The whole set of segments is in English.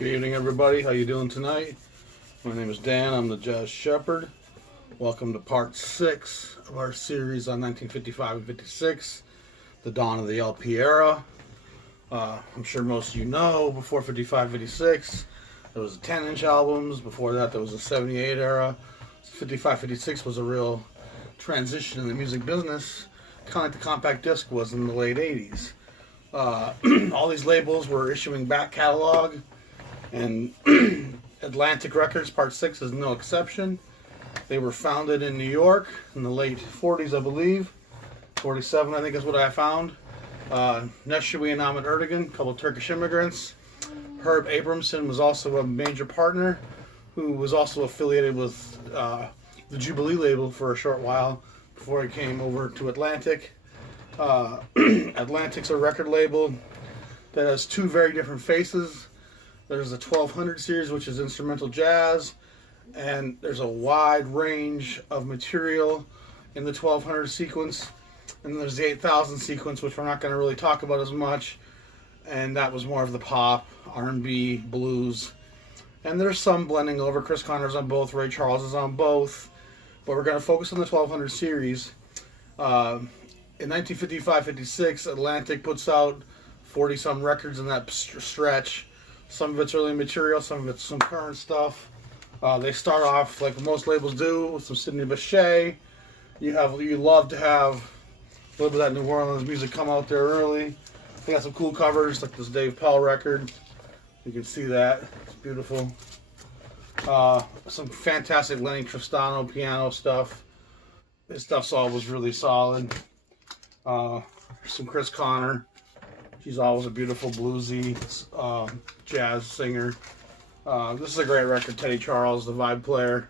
Good evening, everybody. How you doing tonight? My name is Dan. I'm the Jazz Shepherd. Welcome to part 6 of our series on 1955 and 56, the dawn of the LP era. I'm sure most of you know, before 55, 56, there was 10-inch albums. Before that, there was a 78 era. 55, 56 was a real transition in the music business, kind of like the compact disc was in the late 80s. All these labels were issuing back catalog, and Atlantic Records Part 6 is no exception. They were founded in New York in the late 40s, I believe. 47, I think, is what I found. Neşevi and Ahmet Ertegun, a couple of Turkish immigrants. Herb Abramson was also a major partner, who was also affiliated with the Jubilee label for a short while before he came over to Atlantic. Atlantic's a record label that has two very different faces. There's the 1200 series, which is instrumental jazz, and there's a wide range of material in the 1200 sequence. And then there's the 8000 sequence, which we're not going to really talk about as much, and that was more of the pop, R&B, blues. And there's some blending over. Chris Connor's on both, Ray Charles is on both, but we're going to focus on the 1200 series. In 1955-56, Atlantic puts out 40-some records in that stretch. Some of it's early material, some of it's some current stuff. They start off like most labels do with some Sidney Bechet. You love to have a little bit of that New Orleans music come out there early. They got some cool covers like this Dave Pell record. You can see that, it's beautiful. Some fantastic Lenny Tristano piano stuff. His stuff's always really solid. Some Chris Connor. She's always a beautiful bluesy jazz singer. This is a great record. Teddy Charles, the vibe player.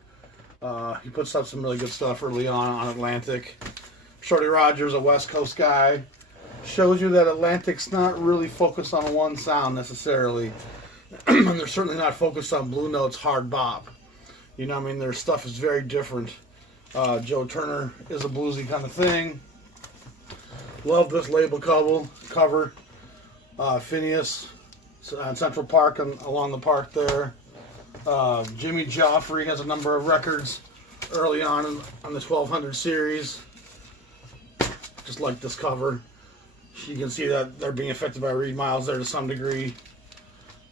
He puts up some really good stuff early on Atlantic. Shorty Rogers, a West Coast guy. Shows you that Atlantic's not really focused on one sound necessarily. And they're certainly not focused on Blue Note's hard bop. You know what I mean? Their stuff is very different. Joe Turner is a bluesy kind of thing. Love this label cover. Phineas on Central Park along the park there. Jimmy Joffrey has a number of records early on the 1200 series. Just like this cover. You can see that they're being affected by Reed Miles there to some degree.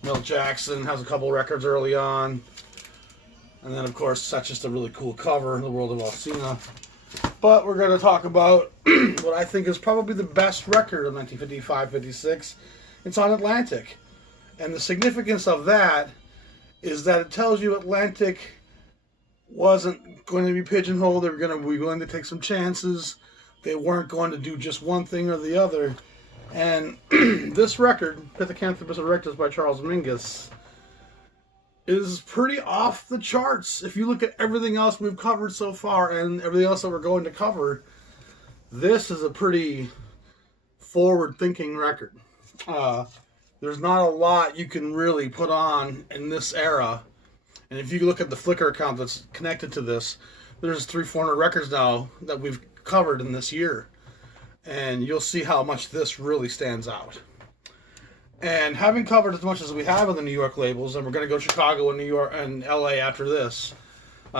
Milt Jackson has a couple records early on. And then, of course, that's just a really cool cover in the world of Alcina. But we're going to talk about what I think is probably the best record of 1955-56. It's on Atlantic. And the significance of that is that it tells you Atlantic wasn't going to be pigeonholed. They were going to be willing to take some chances. They weren't going to do just one thing or the other. And this record, Pithecanthropus Erectus by Charles Mingus, is pretty off the charts. If you look at everything else we've covered so far and everything else that we're going to cover, this is a pretty forward-thinking record. There's not a lot you can really put on in this era. And if you look at the Flickr account that's connected to this, there's 300-400 records now that we've covered in this year. And you'll see how much this really stands out. And having covered as much as we have of the New York labels, and we're going to go to Chicago and New York and LA after this.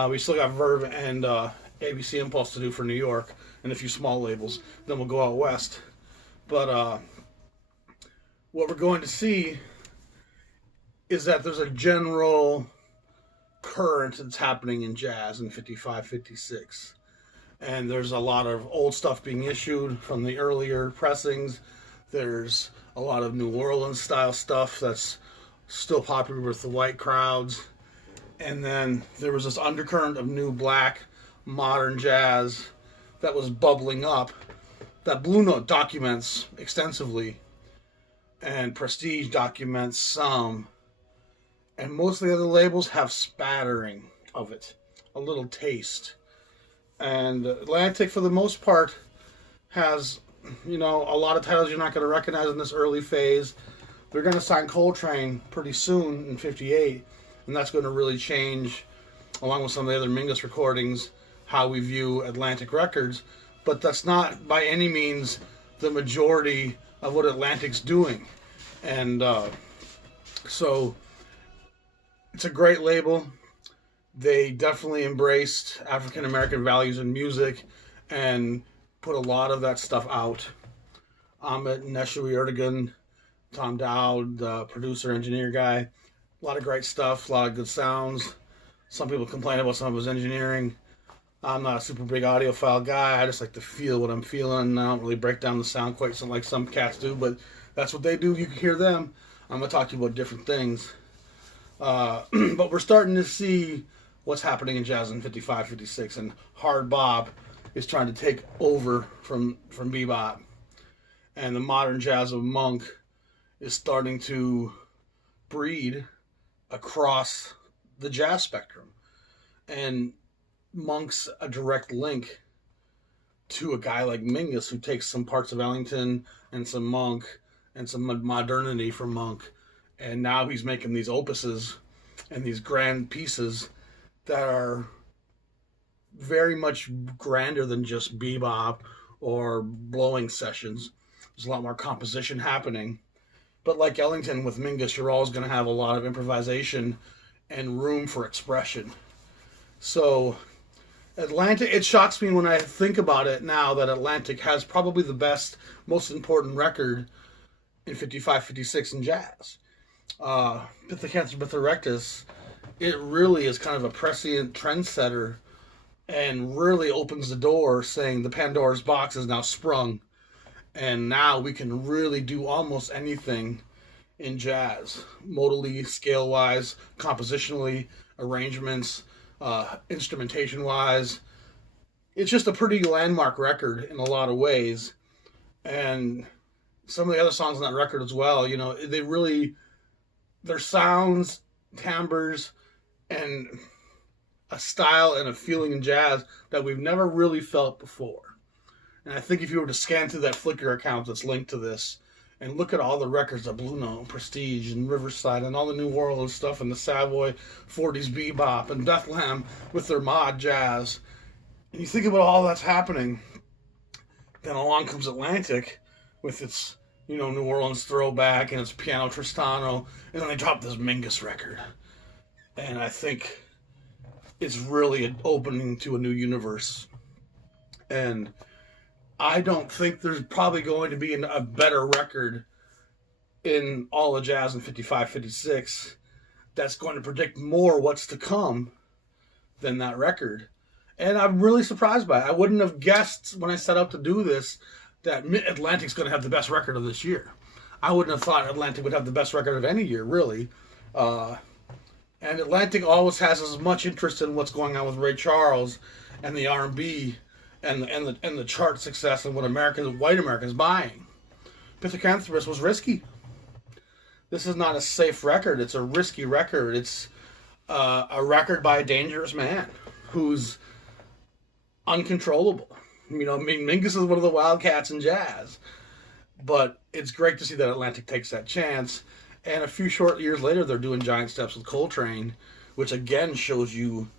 We still got Verve and ABC Impulse to do for New York and a few small labels. Then we'll go out west. But what we're going to see is that there's a general current that's happening in jazz in 55, 56. And there's a lot of old stuff being issued from the earlier pressings. There's a lot of New Orleans style stuff that's still popular with the white crowds. And then there was this undercurrent of new black modern jazz that was bubbling up that Blue Note documents extensively and Prestige documents some, and most of the other labels have spattering of it, a little taste. And Atlantic, for the most part, has, a lot of titles you're not going to recognize in this early phase. They're going to sign Coltrane pretty soon in 58, and that's going to really change, along with some of the other Mingus recordings, how we view Atlantic Records. But that's not by any means the majority of what Atlantic's doing. And so It's a great label. They definitely embraced African American values in music and put a lot of that stuff out. Ahmet Neshui Erdogan, Tom Dowd, the producer, engineer guy. A lot of great stuff, a lot of good sounds. Some people complain about some of his engineering. I'm not a super big audiophile guy. I just like to feel what I'm feeling. I don't really break down the sound quite like some cats do, but that's what they do. You can hear them. I'm going to talk to you about different things. But we're starting to see what's happening in jazz in 55, 56, and hard bop is trying to take over from bebop. And the modern jazz of Monk is starting to breed across the jazz spectrum. And Monk's a direct link to a guy like Mingus, who takes some parts of Ellington and some Monk and some modernity from Monk. And now he's making these opuses and these grand pieces that are very much grander than just bebop or blowing sessions. There's a lot more composition happening. But like Ellington with Mingus, you're always going to have a lot of improvisation and room for expression. So Atlantic, it shocks me when I think about it now that Atlantic has probably the best, most important record in 55, 56 in jazz. Pithecanthropus erectus, it really is kind of a prescient trendsetter and really opens the door saying the Pandora's box is now sprung. And now we can really do almost anything in jazz, modally, scale-wise, compositionally, arrangements, instrumentation-wise. It's just a pretty landmark record in a lot of ways. And some of the other songs on that record as well, you know, they really, their sounds, timbres, and a style and a feeling in jazz that we've never really felt before. And I think if you were to scan through that Flickr account that's linked to this and look at all the records of Blue Note, Prestige, and Riverside, and all the New Orleans stuff, and the Savoy 40s bebop, and Bethlehem with their mod jazz, and you think about all that's happening, then along comes Atlantic with its, you know, New Orleans throwback and its piano Tristano, and then they drop this Mingus record. And I think it's really an opening to a new universe. And I don't think there's probably going to be a better record in all of jazz in 55, 56 that's going to predict more what's to come than that record. And I'm really surprised by it. I wouldn't have guessed when I set out to do this that Atlantic's going to have the best record of this year. I wouldn't have thought Atlantic would have the best record of any year, really. And Atlantic always has as much interest in what's going on with Ray Charles and the R&B and the chart success and what white Americans buying. Pithecanthropus was risky. This is not a safe record. It's a risky record. It's a record by a dangerous man who's uncontrollable. You know, I mean, Mingus is one of the wildcats in jazz. But it's great to see that Atlantic takes that chance. And a few short years later, they're doing giant steps with Coltrane, which again shows you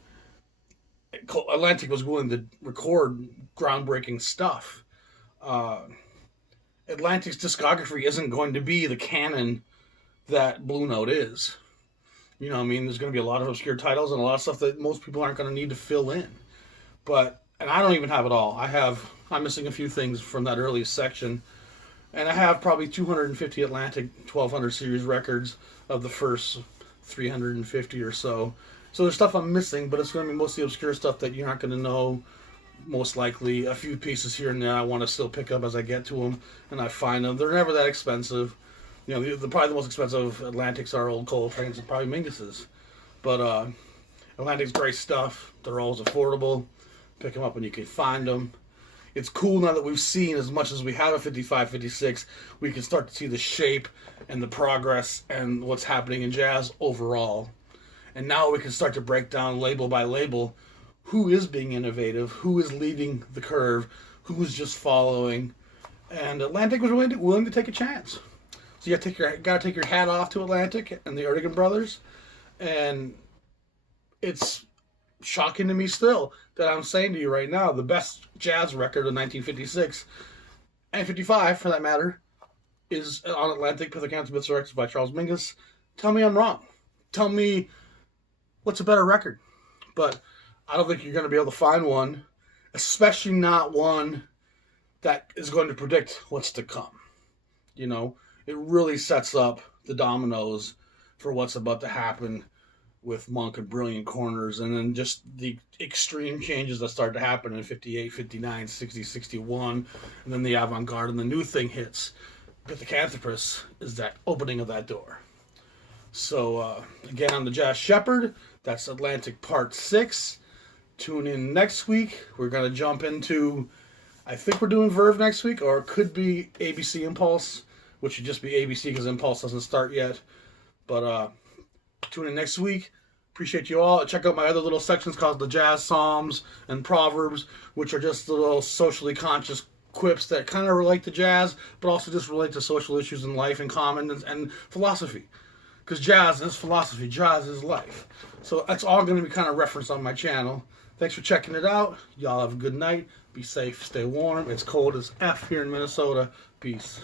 Atlantic was willing to record groundbreaking stuff. Atlantic's discography isn't going to be the canon that Blue Note is. You know what I mean? There's going to be a lot of obscure titles and a lot of stuff that most people aren't going to need to fill in. And I don't even have it all. I'm missing a few things from that earliest section. And I have probably 250 Atlantic 1200 series records of the first 350 or so. So there's stuff I'm missing, but it's going to be mostly obscure stuff that you're not going to know, most likely. A few pieces here and there I want to still pick up as I get to them, and I find them. They're never that expensive. You know, probably the most expensive Atlantics are old Coltrane's and probably Mingus's. But Atlantic's great stuff. They're always affordable. Pick them up when you can find them. It's cool now that we've seen as much as we have a 55, 56, we can start to see the shape and the progress and what's happening in jazz overall. And now we can start to break down label by label who is being innovative, who is leading the curve, who is just following. And Atlantic was willing to take a chance. So you got to take your hat off to Atlantic and the Erdogan brothers. And it's shocking to me still that I'm saying to you right now, the best jazz record of 1956 and 55 for that matter is on Atlantic, Pithecanthropus erectus by Charles Mingus. Tell me I'm wrong. Tell me what's a better record? But I don't think you're going to be able to find one, especially not one that is going to predict what's to come. You know, it really sets up the dominoes for what's about to happen with Monk and Brilliant Corners, and then just the extreme changes that start to happen in 58, 59, 60, 61, and then the avant-garde and the new thing hits. Pithecanthropus is that opening of that door. So, again, I'm the Jazz Shepherd. That's Atlantic Part 6. Tune in next week. We're going to jump into, I think we're doing Verve next week, or it could be ABC Impulse, which should just be ABC because Impulse doesn't start yet. But tune in next week. Appreciate you all. Check out my other little sections called the Jazz Psalms and Proverbs, which are just little socially conscious quips that kind of relate to jazz, but also just relate to social issues in life and common and philosophy. Because jazz is philosophy, jazz is life. So that's all going to be kind of referenced on my channel. Thanks for checking it out. Y'all have a good night. Be safe, stay warm. It's cold as F here in Minnesota. Peace.